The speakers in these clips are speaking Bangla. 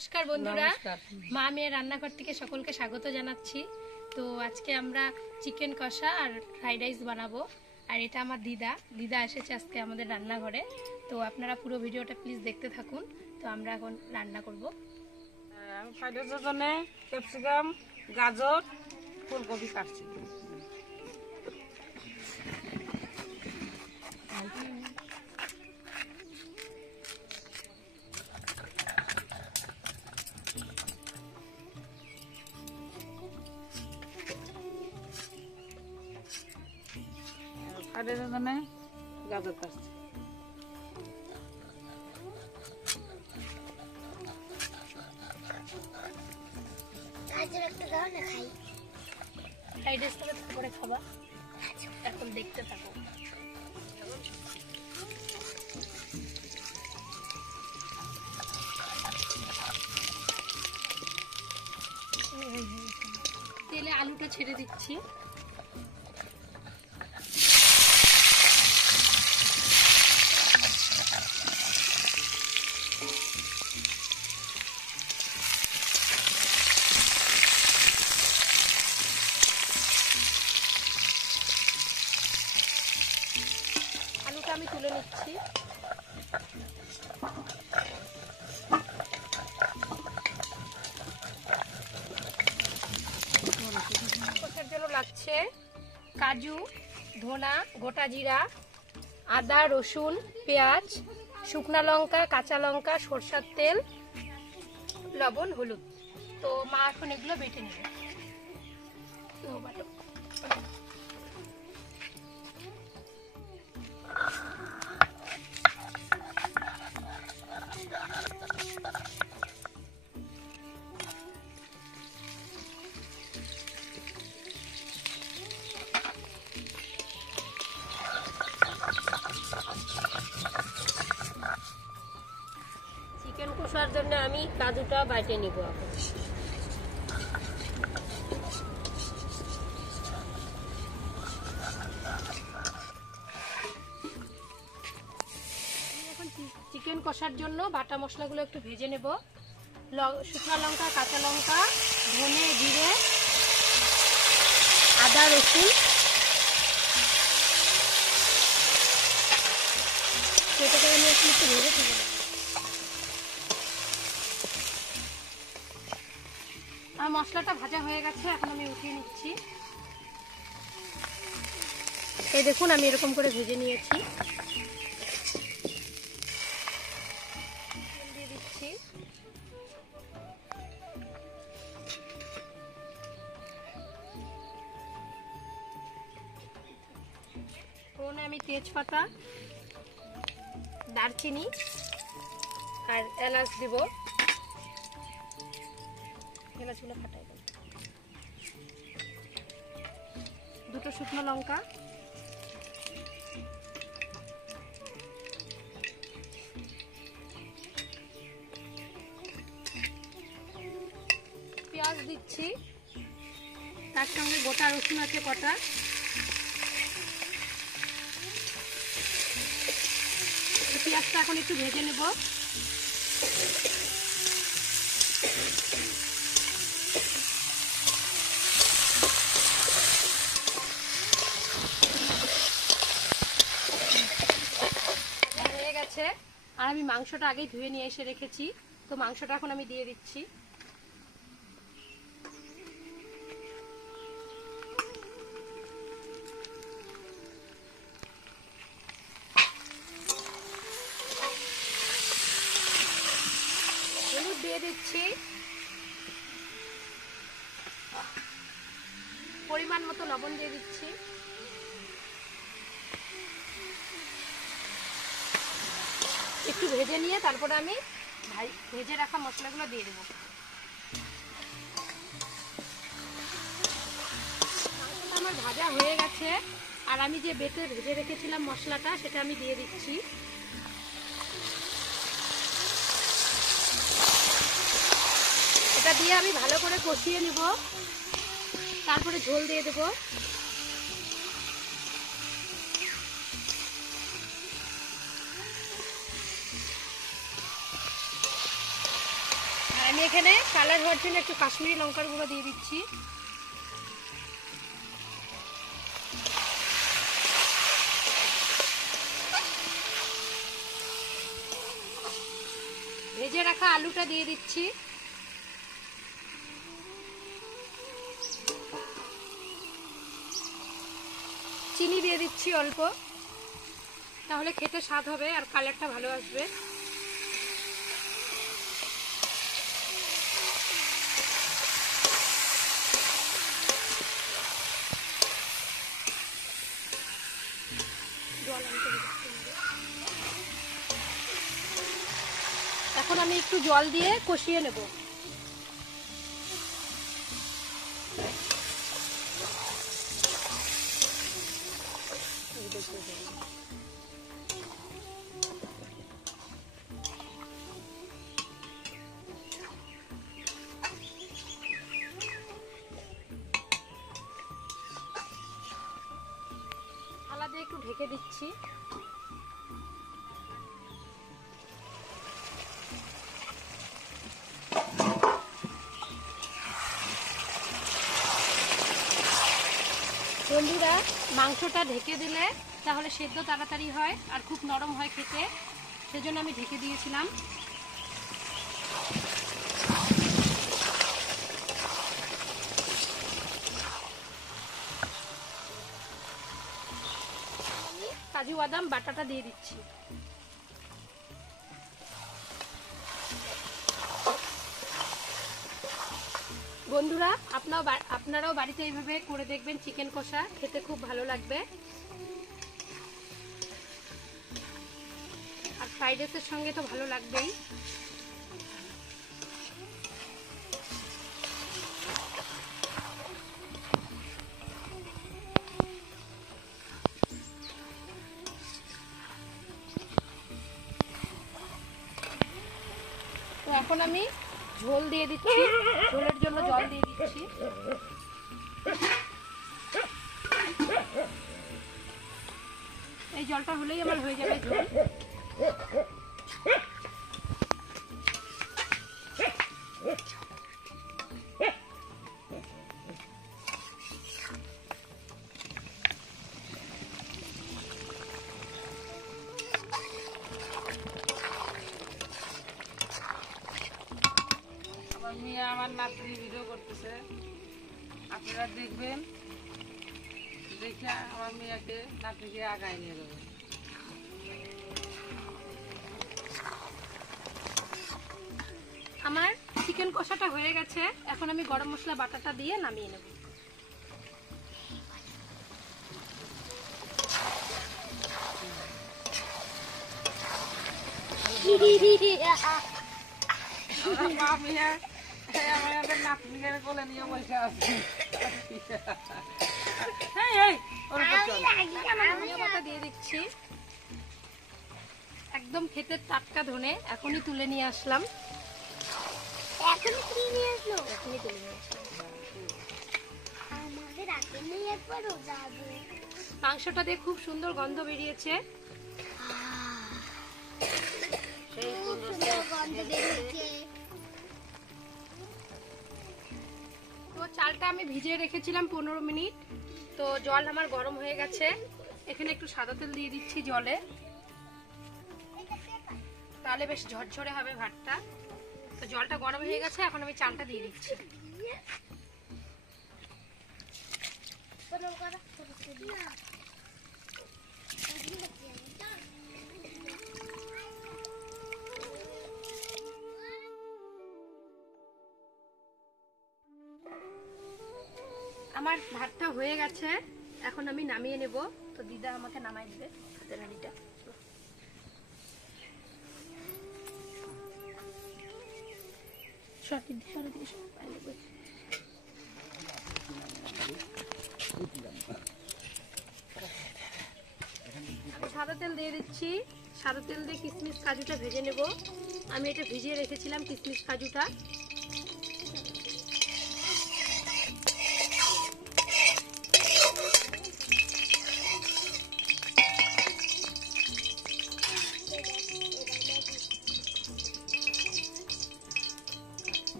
নমস্কার বন্ধুরা, মা মেয়ের রান্নাঘর থেকে সকলকে স্বাগত জানাচ্ছি। তো আজকে আমরা চিকেন কষা আর ফ্রাইড রাইস বানাবো। আর এটা আমার দিদা এসেছে আজকে আমাদের রান্নাঘরে। তো আপনারা পুরো ভিডিওটা প্লিজ দেখতে থাকুন। তো আমরা এখন রান্না করব। ফ্রাইড রাইসের জন্য ক্যাপসিকাম, গাজর, ফুলকপি কাটছি। ফ্রাইড রাইসের জন্য গাজর কাটছি। ফ্রাইড রাইস করে খাবা, এখন দেখতে থাকো। তেলে আলুটা ছেড়ে দিচ্ছি। আলুটা আমি তুলে নিচ্ছি। কষার জন্য লাগছে কাজু, ধনা, গোটা জিরা, আদা, রসুন, পেঁয়াজ, শুকনা লঙ্কা, কাঁচা লঙ্কা, সরষের তেল, লবণ, হলুদ। তো মা এখন এগুলো বেটে নেবে। চিকেন কষার জন্য আমি কাজুটা বাইটে নিব। এখন চিকেন কষার জন্য বাটা মশলাগুলো একটু ভেজে নেব। শুকনো লঙ্কা, কাঁচা লঙ্কা, ধনে, জিরে, আদা, রসুন, সেটাকে আমি একটু ভেজে তুলে নেব। আর মশলাটা ভাজা হয়ে গেছে, এখন আমি উঠিয়ে নিচ্ছি। এই দেখুন, আমি এরকম করে ভেজে নিয়েছি। দিয়ে দিচ্ছি। ফোড়নে আমি তেজপাতা, দারচিনি আর এলাচ দিব। এলাচগুলো ফাটাই দেব। দুটো শুকনো লঙ্কা, পেঁয়াজ দিচ্ছি, তার সঙ্গে গোটা রসুন আছে কটা। পেঁয়াজটা এখন একটু ভেজে নেব। হয়ে গেছে। আর আমি মাংসটা আগেই ধুয়ে নিয়ে এসে রেখেছি। তো মাংসটা এখন আমি দিয়ে দিচ্ছি। হলুদ দিয়ে দিচ্ছি, পরিমাণ মতো লবণ দিয়ে দিচ্ছি। একটু ভেজে নিয়ে তারপরে আমি ভেজে রাখা মশলাগুলো দিয়ে দেবো। আমার ভাজা হয়ে গেছে। আর আমি যে বেটে ভেজে রেখেছিলাম মশলাটা, সেটা আমি দিয়ে দিচ্ছি। এটা দিয়ে আমি ভালো করে কষিয়ে নিব, তারপরে ঝোল দিয়ে দেবো। আমি এখানে কালার হওয়ার জন্য একটু কাশ্মীরি লঙ্কার গুঁড়ো দিয়ে দিচ্ছি। ভেজে রাখা আলুটা দিয়ে দিচ্ছি। চিনি দিয়ে দিচ্ছি অল্প, তাহলে খেতে স্বাদ হবে আর কালারটা ভালো আসবে। এখন আমি একটু জল দিয়ে কষিয়ে নেব। থালা দিয়ে একটু ঢেকে দিচ্ছি। বন্ধুরা, মাংসটা ঢেকে দিলে তাহলে সেদ্ধ তাড়াতাড়ি হয় আর খুব নরম হয় খেতে, সেজন্য আমি ঢেকে দিয়েছিলাম। কাজু বাদাম বাটাটা দিয়ে দিচ্ছি। বন্ধুরা, আপনারাও বাড়িতে এইভাবে করে দেখবেন চিকেন কষা, খেতে খুব ভালো লাগবে। আর ফ্রাইড রাইসের সঙ্গে তো ভালো লাগবেই। তো এখন আমি ঝোল দিয়ে দিচ্ছি, ঝোলের জন্য জল দিয়ে দিচ্ছি। এই জলটা হলেই আমার হয়ে যাবে ঝোল। মেয়ে আমার নাতনি ভিডিও করতেছে, আপনারা দেখবেন, দেখে আমার মেয়েকে নাতনিকে আগায় নিয়ে যাবেন। আমার চিকেন কষাটা হয়ে গেছে, এখন আমি গরম মশলা বাটাটা দিয়ে নামিয়ে নেব। কোলে নিয়ে বসে আছে। দিয়ে দিচ্ছি একদম খেতে টাটকা ধনে, এখনই তুলে নিয়ে আসলাম। মাংসটা দিয়ে খুব সুন্দর গন্ধ বেরিয়েছে। তো চালটা আমি ভিজিয়ে রেখেছিলাম 15 মিনিট। তো জল আমার গরম হয়ে গেছে, এখানে একটু সাদা তেল দিয়ে দিচ্ছি জলে, তাহলে বেশ ঝরঝরে হবে ভাতটা। তো জলটা গরম হয়ে গেছে, এখন আমি চালটা দিয়ে দিচ্ছি। আমার ভাতটা হয়ে গেছে, এখন আমি নামিয়ে নেব। তো দিদা আমাকে নামাই দিবে ভাতের হাঁড়িটা। সাদা তেল দিয়ে দিচ্ছি, সাদা তেল দিয়ে কিশমিশ কাজুটা ভেজে নেব। আমি এটা ভিজিয়ে রেখেছিলাম কিশমিশ কাজুটা।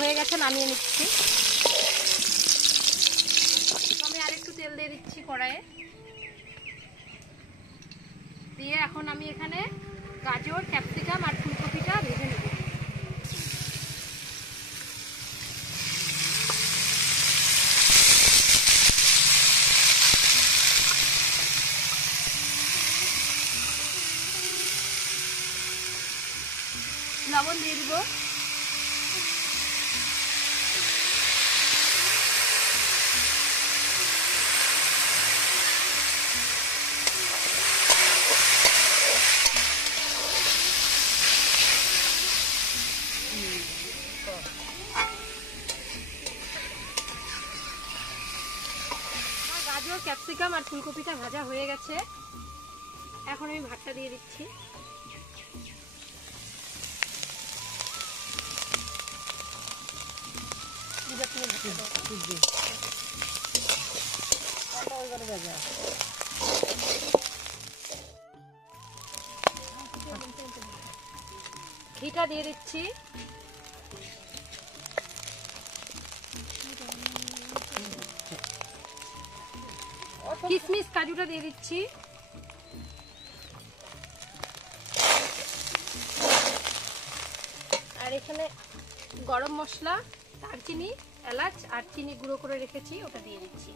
হয়ে গেছে, নামিয়ে নিচ্ছি। আমি আর একটু তেল দিয়ে দিচ্ছি কড়াইয়ে, দিয়ে এখন আমি এখানে গাজর, ক্যাপসিকাম আর ফুলকপিটা ভেজে নেব। লবণ দিয়ে দিব। গাজর, ক্যাপসিকাম আর ফুলকপিটা ভাজা হয়ে গেছে, এখন আমি ভাতটা দিয়ে দিচ্ছি। ঘিটা দিয়ে দিচ্ছি। কিশমিশ কাজুটা দিয়ে দিচ্ছি। আর এখানে গরম মশলা, দারচিনি, এলাচ আর চিনি গুঁড়ো করে রেখেছি, ওটা দিয়ে দিচ্ছি।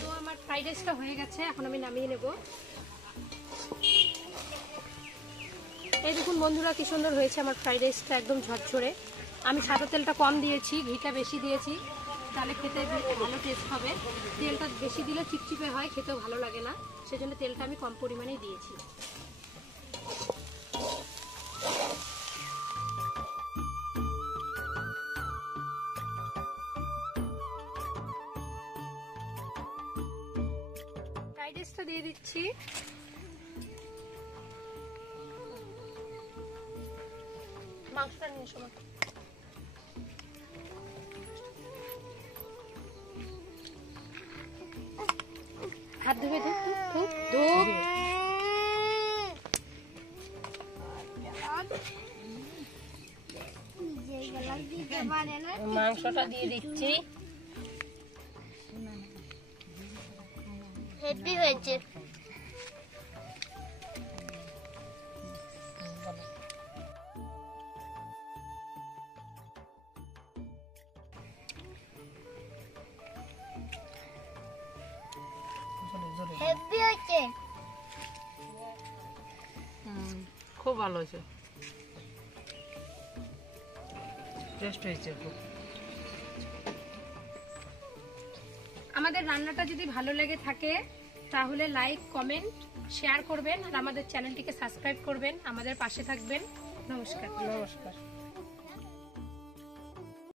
তো আমার ফ্রাইড রাইসটা হয়ে গেছে, এখন আমি নামিয়ে নেব। এই দেখুন বন্ধুরা, কি সুন্দর হয়েছে আমার ফ্রাইড রাইসটা, একদম ঝরঝরে। আমি সাদা তেলটা কম দিয়েছি, ঘিটা বেশি দিয়েছি, তাহলে খেতে ভালো টেস্ট হবে। তেলটা বেশি দিলে চিপচিপে হয়, খেতেও ভালো লাগে না, সেজন্য তেলটা আমি কম পরিমাণেই দিয়েছি। ফ্রাইড রাইসটা দিয়ে দিচ্ছি। মাংসটা নিয়ে সময় হাত ধুবে, ধুপ ধুপ। মাংসটা দিয়ে দিচ্ছি। হেভি হয়েছে। হেভি হয়েছে, খুব ভালো হয়েছে, টেস্ট হয়েছে খুব। আমাদের রান্নাটা যদি ভালো লেগে থাকে তাহলে লাইক, কমেন্ট, শেয়ার করবেন আর আমাদের চ্যানেলটিকে সাবস্ক্রাইব করবেন, আমাদের পাশে থাকবেন। নমস্কার। নমস্কার।